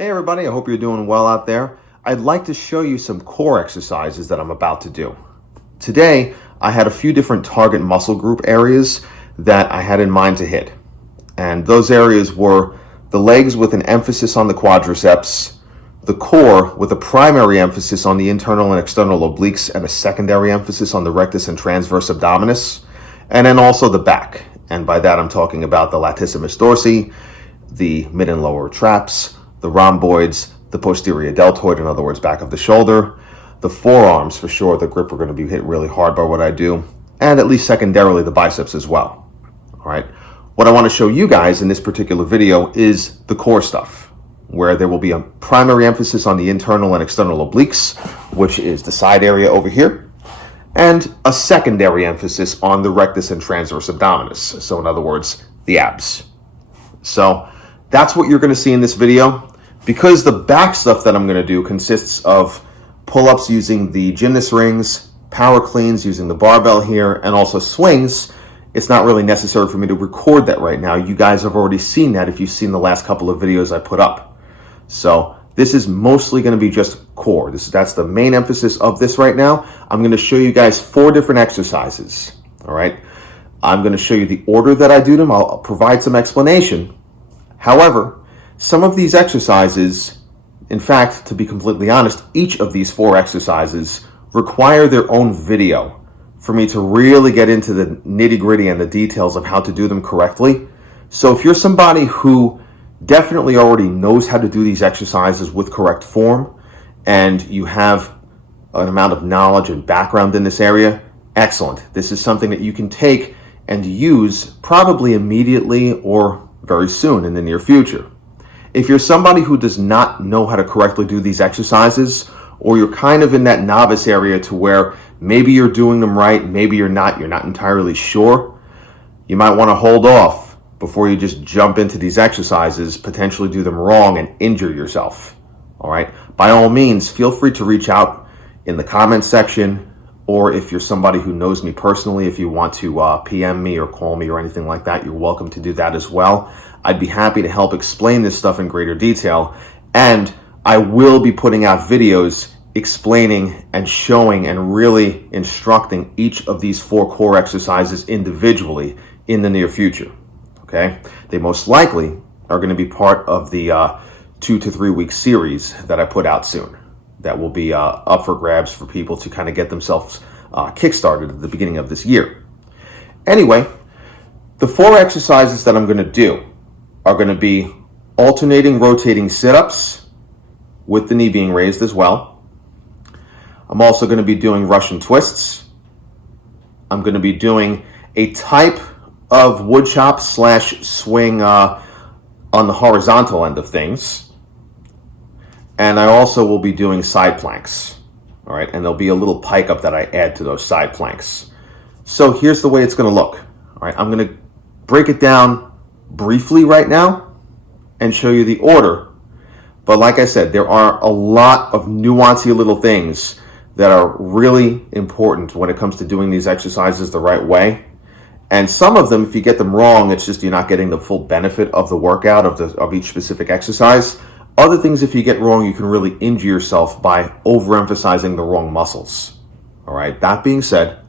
Hey everybody, I hope you're doing well out there. I'd like to show you some core exercises that I'm about to do. Today, I had a few different target muscle group areas that I had in mind to hit. And those areas were the legs with an emphasis on the quadriceps, the core with a primary emphasis on the internal and external obliques and a secondary emphasis on the rectus and transverse abdominis, and then also the back. And by that I'm talking about the latissimus dorsi, the mid and lower traps, the rhomboids, the posterior deltoid, in other words, back of the shoulder, the forearms for sure, the grip are going to be hit really hard by what I do, and at least secondarily the biceps as well. All right. What I want to show you guys in this particular video is the core stuff, where there will be a primary emphasis on the internal and external obliques, which is the side area over here, and a secondary emphasis on the rectus and transverse abdominis. So in other words, the abs. So that's what you're going to see in this video. Because the back stuff that I'm going to do consists of pull-ups using the gymnast rings, power cleans using the barbell here, and also swings, it's not really necessary for me to record that right now. You guys have already seen that if you've seen the last couple of videos I put up. So this is mostly going to be just core. That's the main emphasis of this right now. I'm going to show you guys 4 different exercises. All right. I'm going to show you the order that I do them. I'll provide some explanation. However, some of these exercises, in fact, to be completely honest, each of these 4 exercises require their own video for me to really get into the nitty-gritty and the details of how to do them correctly. So if you're somebody who definitely already knows how to do these exercises with correct form, and you have an amount of knowledge and background in this area, excellent. This is something that you can take and use probably immediately or very soon in the near future. If you're somebody who does not know how to correctly do these exercises, or you're kind of in that novice area to where maybe you're doing them right, maybe you're not entirely sure, you might want to hold off before you just jump into these exercises, potentially do them wrong and injure yourself. All right. By all means, feel free to reach out in the comments section, or if you're somebody who knows me personally, if you want to PM me or call me or anything like that, you're welcome to do that as well. I'd be happy to help explain this stuff in greater detail, and I will be putting out videos explaining and showing and really instructing each of these 4 core exercises individually in the near future. Okay? They most likely are going to be part of the 2 to 3 week series that I put out soon. That will be up for grabs for people to kind of get themselves kickstarted at the beginning of this year. Anyway, the 4 exercises that I'm going to do are going to be alternating rotating sit-ups with the knee being raised as well. I'm also going to be doing Russian twists. I'm going to be doing a type of wood chop / swing on the horizontal end of things. And I also will be doing side planks. All right, and there'll be a little pike up that I add to those side planks. So here's the way it's going to look. All right, I'm going to break it down briefly right now and show you the order. But like I said, there are a lot of nuancy little things that are really important when it comes to doing these exercises the right way. And some of them, if you get them wrong, it's just you're not getting the full benefit of the workout of each specific exercise. Other things, if you get wrong, you can really injure yourself by overemphasizing the wrong muscles. All right. That being said,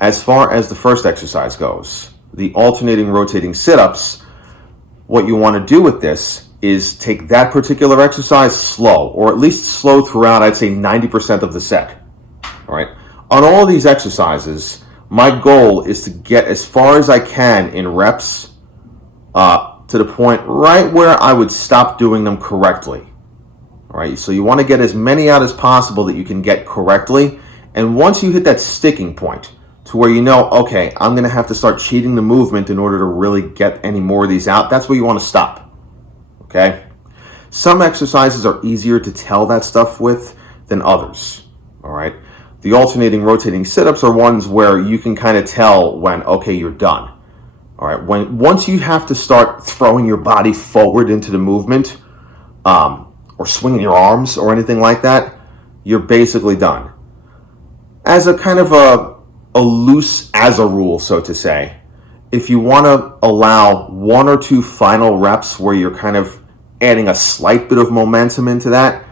as far as the first exercise goes, the alternating rotating sit-ups, what you want to do with this is take that particular exercise slow, or at least slow throughout, I'd say 90% of the set. All right. On all of these exercises, my goal is to get as far as I can in reps to the point right where I would stop doing them correctly. All right. So you want to get as many out as possible that you can get correctly. And once you hit that sticking point to where you know, okay, I'm going to have to start cheating the movement in order to really get any more of these out, that's where you want to stop. Okay. Some exercises are easier to tell that stuff with than others. All right. The alternating rotating sit-ups are ones where you can kind of tell when, okay, you're done. All right. Once you have to start throwing your body forward into the movement, or swinging your arms or anything like that, you're basically done. As a kind of a loose as a rule, so to say, if you want to allow 1 or 2 final reps where you're kind of adding a slight bit of momentum into that,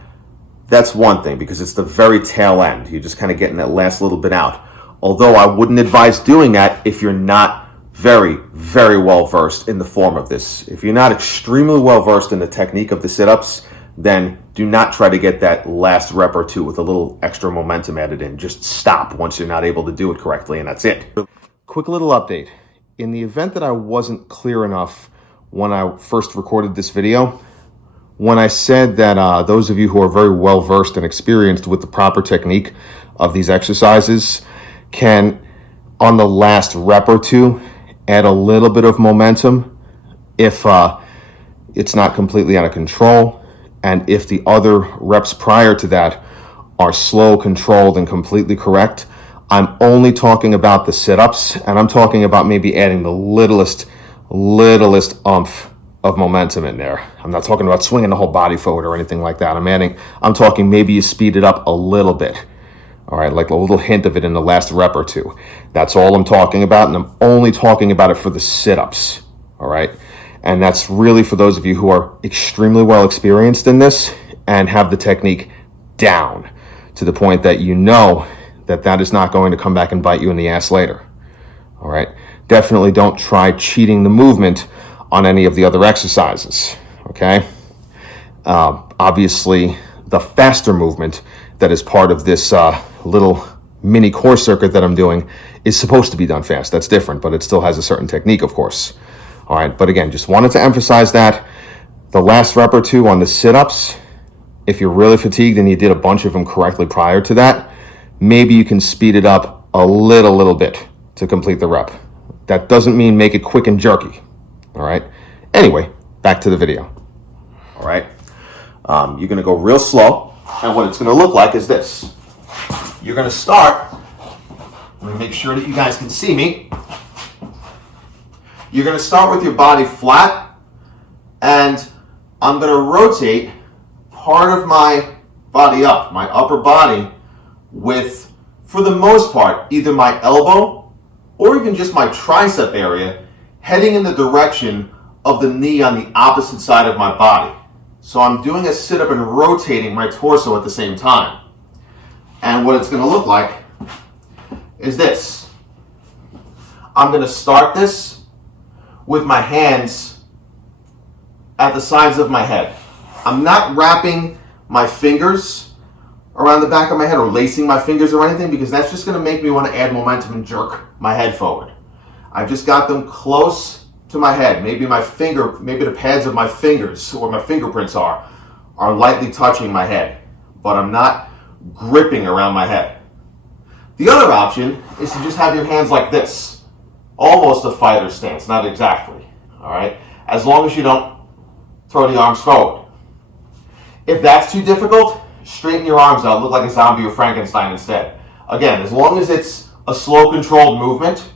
that's one thing, because it's the very tail end. You're just kind of getting that last little bit out. Although I wouldn't advise doing that if you're not very, very well versed in the form of this. If you're not extremely well versed in the technique of the sit-ups, then do not try to get that last rep or two with a little extra momentum added in. Just stop once you're not able to do it correctly, and that's it. Quick little update. In the event that I wasn't clear enough when I first recorded this video, when I said that those of you who are very well versed and experienced with the proper technique of these exercises can, on the last rep or two, add a little bit of momentum if it's not completely out of control, and if the other reps prior to that are slow, controlled, and completely correct. I'm only talking about the sit-ups, and I'm talking about maybe adding the littlest oomph of momentum in there. I'm not talking about swinging the whole body forward or anything like that. I'm talking maybe you speed it up a little bit. All right, like a little hint of it in the last rep or two. That's all I'm talking about, and I'm only talking about it for the sit-ups. All right, and that's really for those of you who are extremely well experienced in this and have the technique down to the point that you know that that is not going to come back and bite you in the ass later. All right, definitely don't try cheating the movement on any of the other exercises, okay? Obviously, the faster movement that is part of this little mini core circuit that I'm doing is supposed to be done fast. That's different, but it still has a certain technique, of course. All right, but again, just wanted to emphasize that the last rep or two on the sit-ups, if you're really fatigued and you did a bunch of them correctly prior to that, maybe you can speed it up a little bit to complete the rep. That doesn't mean make it quick and jerky. All right. Anyway, back to the video. All right. You're going to go real slow. And what it's going to look like is this. You're going to start. Let me make sure that you guys can see me. You're going to start with your body flat. And I'm going to rotate part of my body up, my upper body, with, for the most part, either my elbow or even just my tricep area, heading in the direction of the knee on the opposite side of my body. So I'm doing a sit-up and rotating my torso at the same time. And what it's going to look like is this. I'm going to start this with my hands at the sides of my head. I'm not wrapping my fingers around the back of my head or lacing my fingers or anything, because that's just going to make me want to add momentum and jerk my head forward. I've just got them close to my head. Maybe the pads of my fingers, where my fingerprints are lightly touching my head, but I'm not gripping around my head. The other option is to just have your hands like this, almost a fighter stance, not exactly, all right? As long as you don't throw the arms forward. If that's too difficult, straighten your arms out, look like a zombie or Frankenstein instead. Again, as long as it's a slow, controlled movement,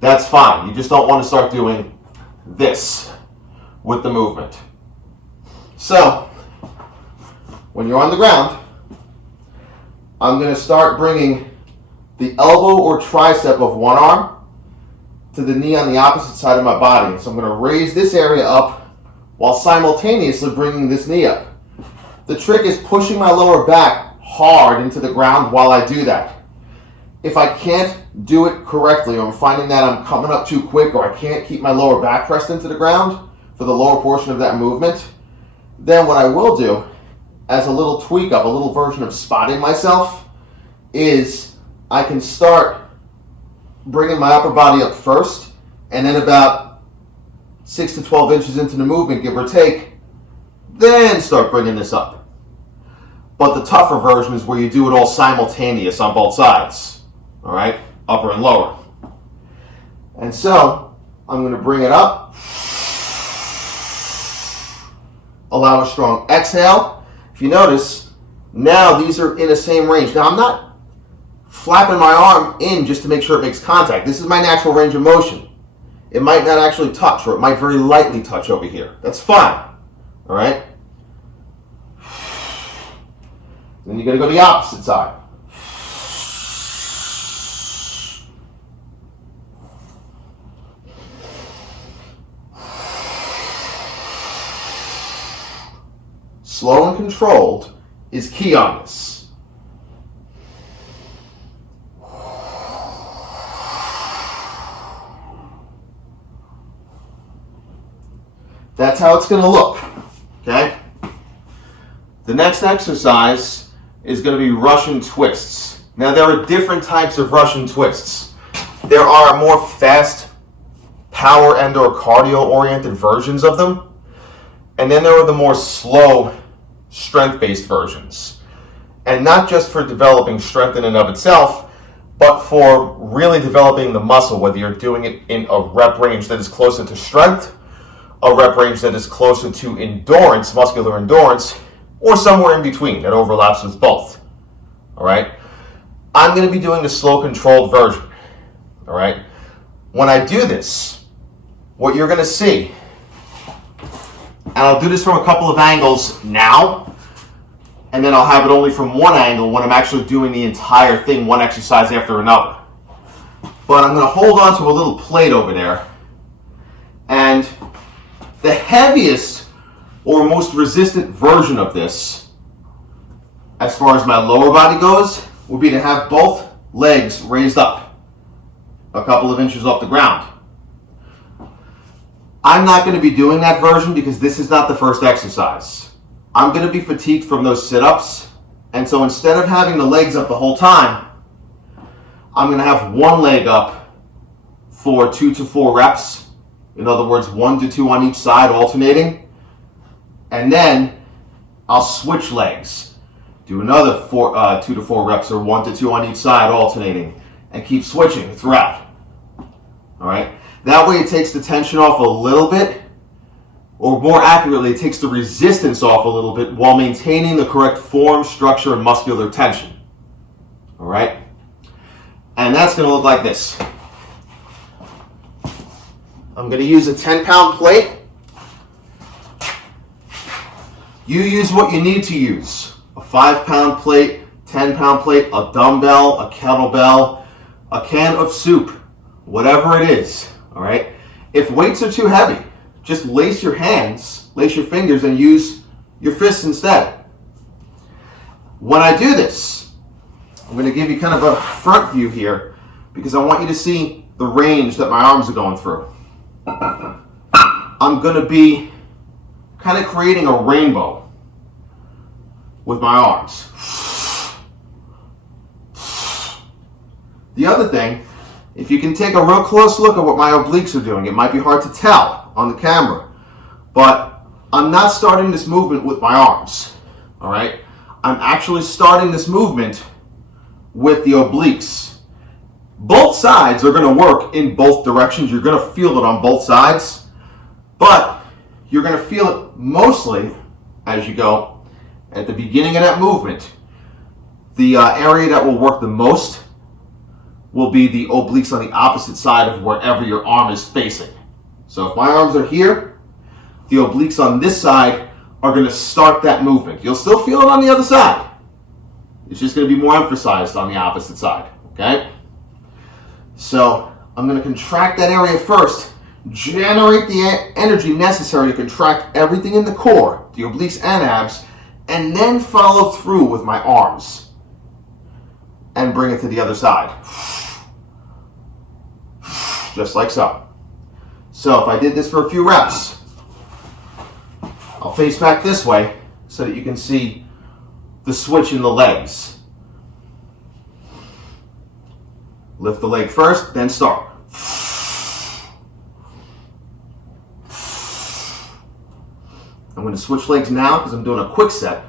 that's fine. You just don't want to start doing this with the movement. So, when you're on the ground, I'm going to start bringing the elbow or tricep of one arm to the knee on the opposite side of my body. So I'm going to raise this area up while simultaneously bringing this knee up. The trick is pushing my lower back hard into the ground while I do that. If I can't do it correctly, or I'm finding that I'm coming up too quick, or I can't keep my lower back pressed into the ground for the lower portion of that movement, then what I will do, as a little tweak up, a little version of spotting myself, is I can start bringing my upper body up first, and then about 6 to 12 inches into the movement, give or take, then start bringing this up. But the tougher version is where you do it all simultaneous on both sides. All right, upper and lower. And so I'm going to bring it up. Allow a strong exhale. If you notice, now these are in the same range. Now I'm not flapping my arm in just to make sure it makes contact. This is my natural range of motion. It might not actually touch, or it might very lightly touch over here. That's fine. All right. Then you're going to go to the opposite side. slow and controlled is key on this. That's how it's going to look, okay? The next exercise is going to be Russian twists. Now, there are different types of Russian twists. There are more fast, power and or cardio-oriented versions of them. And then there are the more slow, strength-based versions. And not just for developing strength in and of itself, but for really developing the muscle, whether you're doing it in a rep range that is closer to strength, a rep range that is closer to endurance, muscular endurance, or somewhere in between that overlaps with both. All right? I'm going to be doing the slow controlled version. All right? When I do this, what you're going to see, and I'll do this from a couple of angles now, and then I'll have it only from one angle when I'm actually doing the entire thing, one exercise after another. But I'm going to hold on to a little plate over there, and the heaviest or most resistant version of this, as far as my lower body goes, would be to have both legs raised up a couple of inches off the ground. I'm not going to be doing that version because this is not the first exercise. I'm going to be fatigued from those sit-ups, and so instead of having the legs up the whole time, I'm going to have one leg up for 2 to 4 reps. In other words, 1 to 2 on each side, alternating. And then I'll switch legs. Do another 2 to 4 reps, or 1 to 2 on each side, alternating, and keep switching throughout. All right? That way it takes the tension off a little bit, or more accurately, it takes the resistance off a little bit while maintaining the correct form, structure, and muscular tension. All right? And that's going to look like this. I'm going to use a 10-pound plate. You use what you need to use. A 5-pound plate, 10-pound plate, a dumbbell, a kettlebell, a can of soup, whatever it is. All right? If weights are too heavy, just lace your hands, lace your fingers, and use your fists instead. When I do this, I'm going to give you kind of a front view here because I want you to see the range that my arms are going through. I'm going to be kind of creating a rainbow with my arms. The other thing, if you can take a real close look at what my obliques are doing, it might be hard to tell on the camera, but I'm not starting this movement with my arms, all right? I'm actually starting this movement with the obliques. Both sides are going to work in both directions. You're going to feel it on both sides, but you're going to feel it mostly as you go at the beginning of that movement. The area that will work the most will be the obliques on the opposite side of wherever your arm is facing. So if my arms are here, the obliques on this side are going to start that movement. You'll still feel it on the other side. It's just going to be more emphasized on the opposite side, okay? So I'm going to contract that area first, generate the energy necessary to contract everything in the core, the obliques and abs, and then follow through with my arms and bring it to the other side. Just like so. So if I did this for a few reps, I'll face back this way so that you can see the switch in the legs. Lift the leg first, then start. I'm going to switch legs now because I'm doing a quick set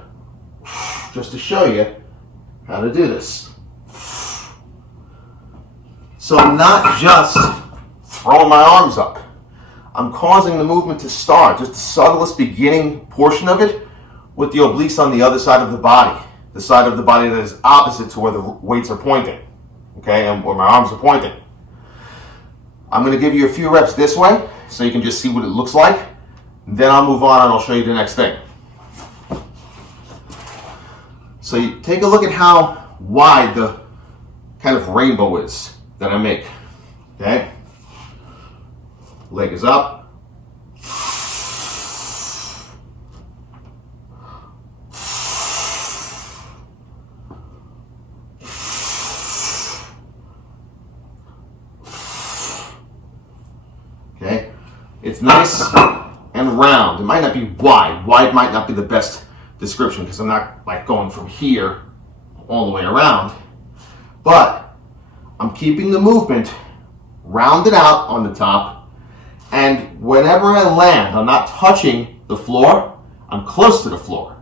just to show you how to do this. So I'm not just throwing my arms up. I'm causing the movement to start, just the subtlest beginning portion of it, with the obliques on the other side of the body, the side of the body that is opposite to where the weights are pointing, okay, and where my arms are pointing. I'm going to give you a few reps this way so you can just see what it looks like. Then I'll move on and I'll show you the next thing. So you take a look at how wide the kind of rainbow is that I make, okay? Leg is up. nice and round. It might not be wide. Wide might not be the best description because I'm not like going from here all the way around. But I'm keeping the movement rounded out on the top. And whenever I land, I'm not touching the floor. I'm close to the floor.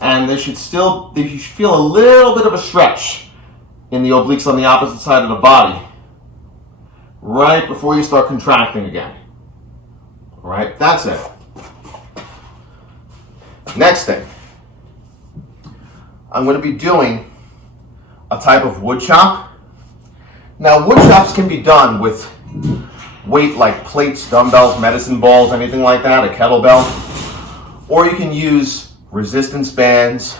And you should feel a little bit of a stretch in the obliques on the opposite side of the body right before you start contracting again. All right, that's it. Next thing, I'm going to be doing a type of wood chop. Now, wood chops can be done with weight like plates, dumbbells, medicine balls, anything like that, a kettlebell. Or you can use resistance bands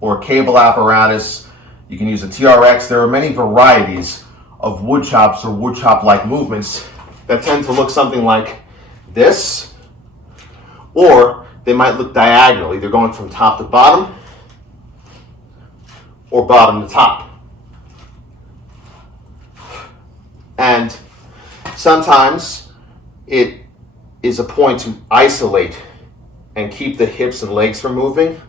or cable apparatus. You can use a TRX. There are many varieties of wood chops or wood chop-like movements that tend to look something like this, or they might look diagonal, either going from top to bottom or bottom to top. And sometimes it is a point to isolate and keep the hips and legs from moving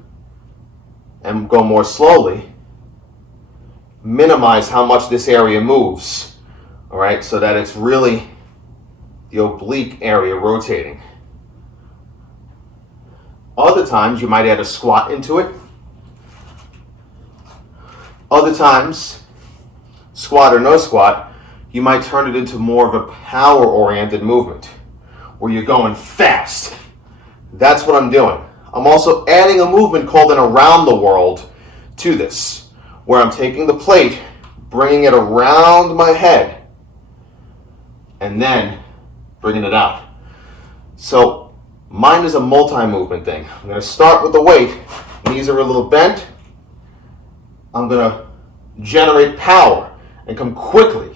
and go more slowly. Minimize how much this area moves, all right, so that it's really the oblique area rotating. Other times you might add a squat into it. Other times, squat or no squat, you might turn it into more of a power-oriented movement where you're going fast. That's what I'm doing. I'm also adding a movement called an around the world to this, where I'm taking the plate, bringing it around my head, and then bringing it out. So mine is a multi-movement thing. I'm going to start with the weight. Knees are a little bent. I'm going to generate power and come quickly.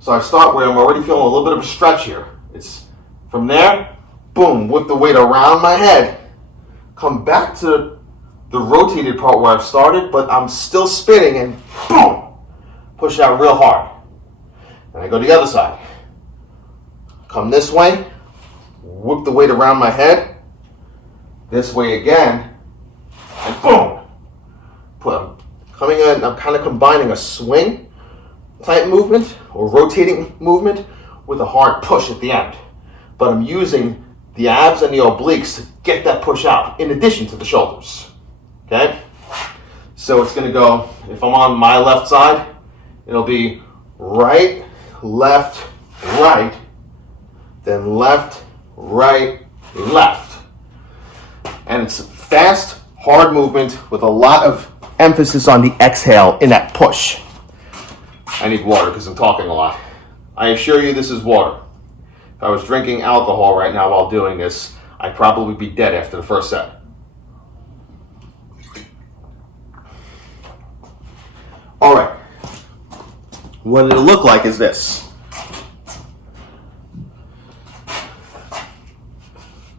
So I start where I'm already feeling a little bit of a stretch here. It's from there, boom, whip the weight around my head, come back to the rotated part where I've started, but I'm still spinning, and boom, push out real hard. And I go to the other side. Come this way, whip the weight around my head, this way again, and boom. Coming in, I'm kind of combining a swing type movement or rotating movement with a hard push at the end. But I'm using the abs and the obliques to get that push out in addition to the shoulders. Okay? So it's going to go, if I'm on my left side, it'll be right, left, right, then left, right, left. And it's a fast, hard movement with a lot of emphasis on the exhale in that push. I need water because I'm talking a lot. I assure you this is water. If I was drinking alcohol right now while doing this, I'd probably be dead after the first set. All right. What it'll look like is this.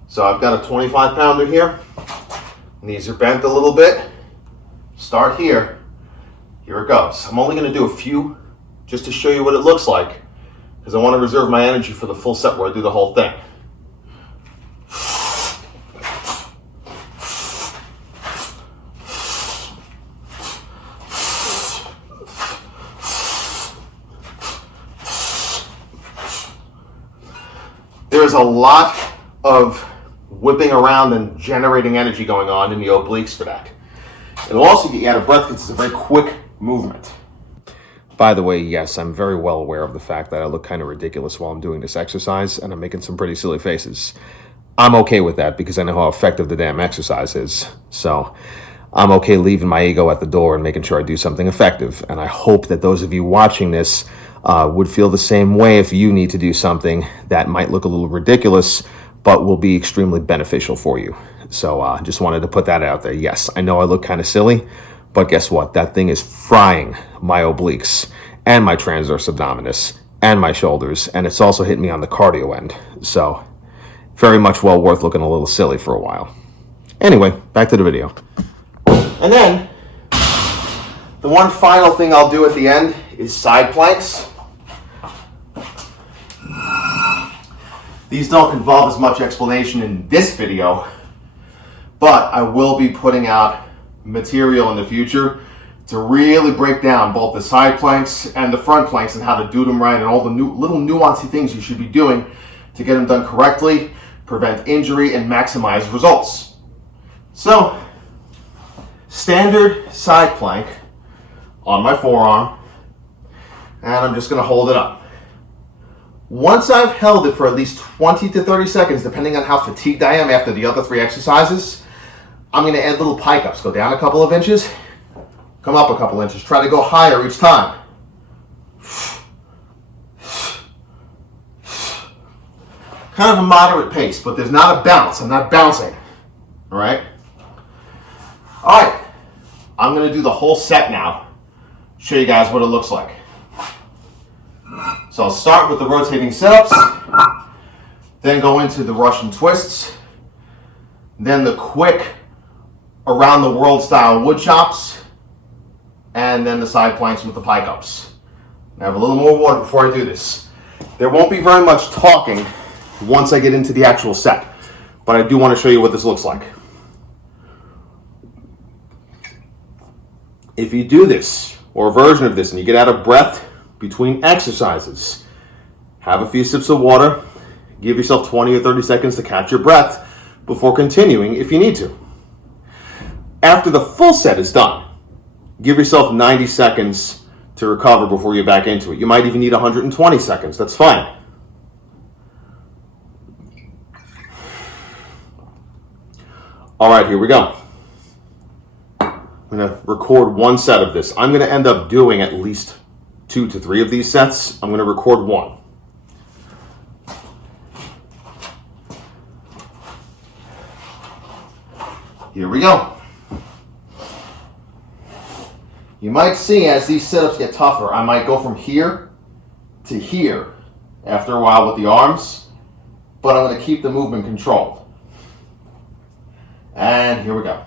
So I've got a 25-pounder here. Knees are bent a little bit. Start here. Here it goes. I'm only going to do a few just to show you what it looks like, because I want to reserve my energy for the full set where I do the whole thing. There's a lot of whipping around and generating energy going on in the obliques for that. It'll also get you out of breath because it's a very quick movement. By the way, yes, I'm very well aware of the fact that I look kind of ridiculous while I'm doing this exercise, and I'm making some pretty silly faces. I'm okay with that because I know how effective the damn exercise is. So I'm okay leaving my ego at the door and making sure I do something effective. And I hope that those of you watching this would feel the same way if you need to do something that might look a little ridiculous, but will be extremely beneficial for you. So just wanted to put that out there. Yes, I know I look kind of silly, but guess what? That thing is frying my obliques and my transverse abdominis and my shoulders, and it's also hitting me on the cardio end. So very much well worth looking a little silly for a while. Anyway, back to the video. And then the one final thing I'll do at the end is side planks. These don't involve as much explanation in this video, but I will be putting out material in the future to really break down both the side planks and the front planks and how to do them right and all the little nuancey things you should be doing to get them done correctly, prevent injury, and maximize results. So, standard side plank on my forearm, and I'm just going to hold it up. Once I've held it for at least 20 to 30 seconds, depending on how fatigued I am after the other 3 exercises, I'm going to add little pike ups. Go down a couple of inches, come up a couple inches. Try to go higher each time. Kind of a moderate pace, but there's not a bounce. I'm not bouncing. All right? All right. I'm going to do the whole set now. Show you guys what it looks like. So I'll start with the rotating sit-ups, then go into the Russian twists, then the quick around the world style wood chops, and then the side planks with the pike ups. I have a little more water before I do this. There won't be very much talking once I get into the actual set, but I do want to show you what this looks like. If you do this, or a version of this, and you get out of breath between exercises, have a few sips of water, give yourself 20 or 30 seconds to catch your breath before continuing if you need to. After the full set is done, give yourself 90 seconds to recover before you're back into it. You might even need 120 seconds, that's fine. All right, here we go. I'm going to record one set of this. I'm going to end up doing at least 2 to 3 of these sets. I'm going to record one. Here we go. You might see as these sit-ups get tougher, I might go from here to here after a while with the arms, but I'm going to keep the movement controlled. And here we go.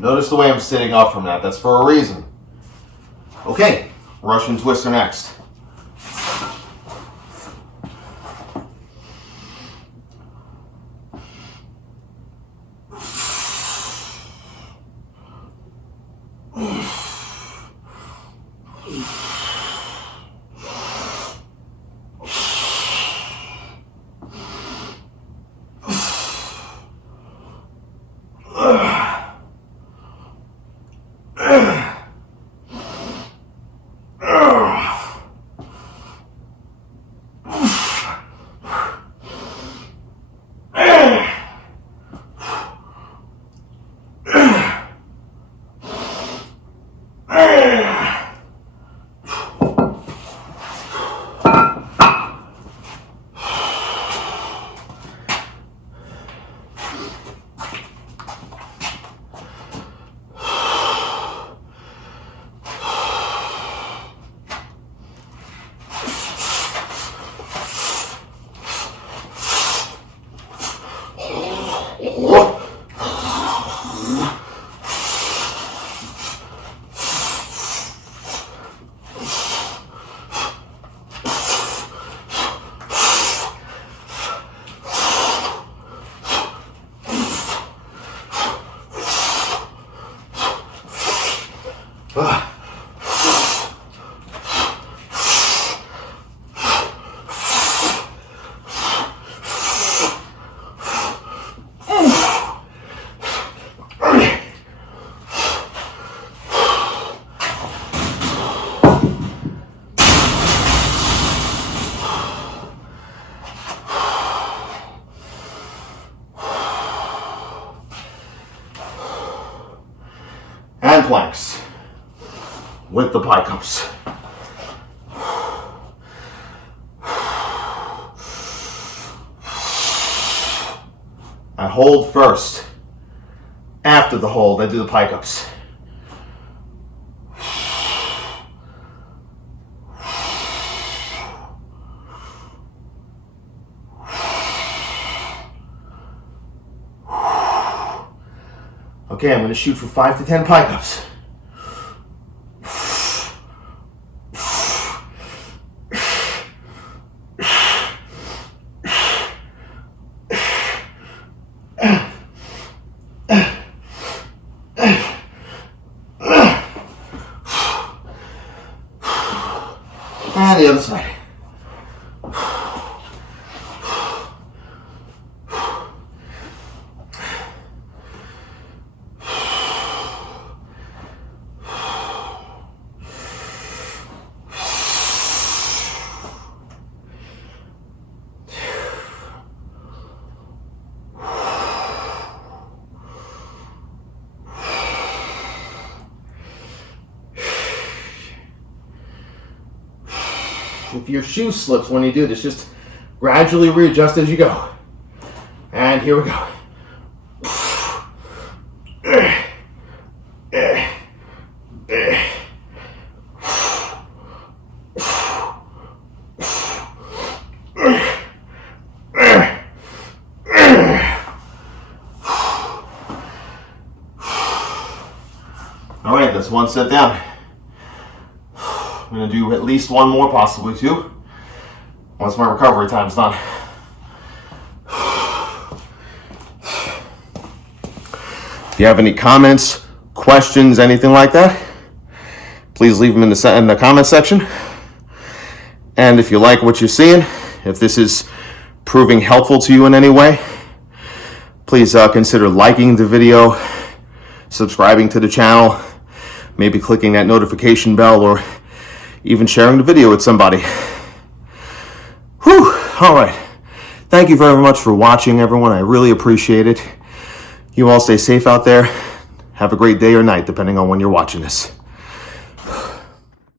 Notice the way I'm sitting up from that. That's for a reason. Okay, Russian twister next. planks with the pike ups. I hold first. After the hold, I do the pike ups. Okay, I'm going to shoot for 5 to 10 pike ups. And the other side. If your shoe slips when you do this, just gradually readjust as you go. And here we go. All right, that's one set down. I'm going to do at least one more, possibly two, once my recovery time's done. If you have any comments, questions, anything like that, please leave them in the comment section. And if you like what you're seeing, if this is proving helpful to you in any way, please consider liking the video, subscribing to the channel, maybe clicking that notification bell, or even sharing the video with somebody. Whew, all right. Thank you very much for watching, everyone. I really appreciate it. You all stay safe out there. Have a great day or night, depending on when you're watching this.